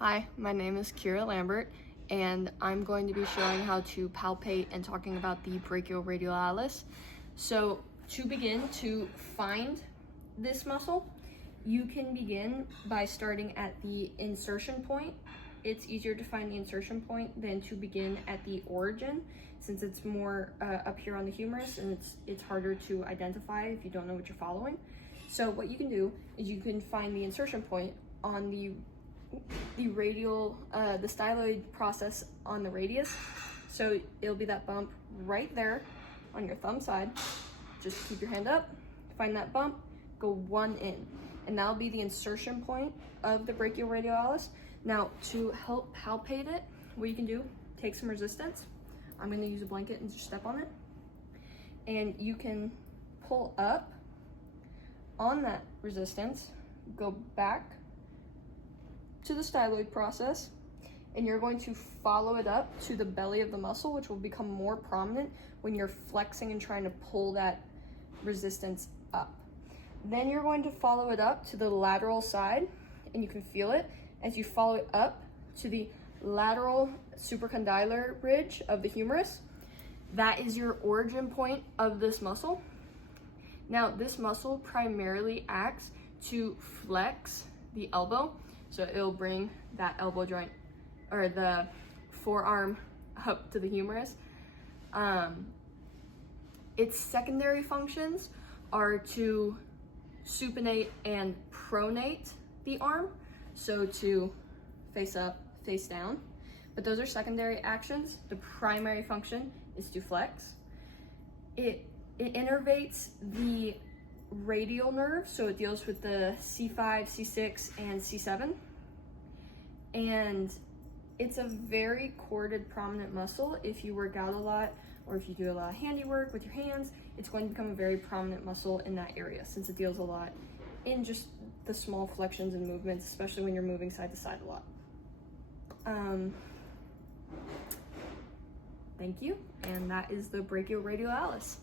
Hi, my name is Lambert, and I'm going to be showing how to palpate and talking about the brachioradialis. So to begin to find this muscle, you can begin by starting at the insertion point. It's easier to find the insertion point than to begin at the origin, since it's more up here on the humerus and it's harder to identify if you don't know what you're following. So what you can do is you can find the insertion point on the radial, the styloid process on the radius. So it'll be that bump right there on your thumb side. Just keep your hand up, find that bump, go one in, and that'll be the insertion point of the brachioradialis. Now, to help palpate it, what you can do, take some resistance. I'm gonna use a blanket and just step on it. And you can pull up on that resistance, go back to the styloid process, and you're going to follow it up to the belly of the muscle, which will become more prominent when you're flexing and trying to pull that resistance up. Then you're going to follow it up to the lateral side, and you can feel it as you follow it up to the lateral supracondylar ridge of the humerus. That is your origin point of this muscle. Now, this muscle primarily acts to flex the elbow. So it'll bring that elbow joint or the forearm up to the humerus. Its secondary functions are to supinate and pronate the arm, so to face up, face down. But those are secondary actions. The primary function is to flex. It innervates the radial nerve, so it deals with the C5, C6, and C7. And it's a very corded, prominent muscle. If you work out a lot, or if you do a lot of handiwork with your hands, it's going to become a very prominent muscle in that area, since it deals a lot in just the small flexions and movements, especially when you're moving side to side a lot. Thank you, and that is the brachioradialis.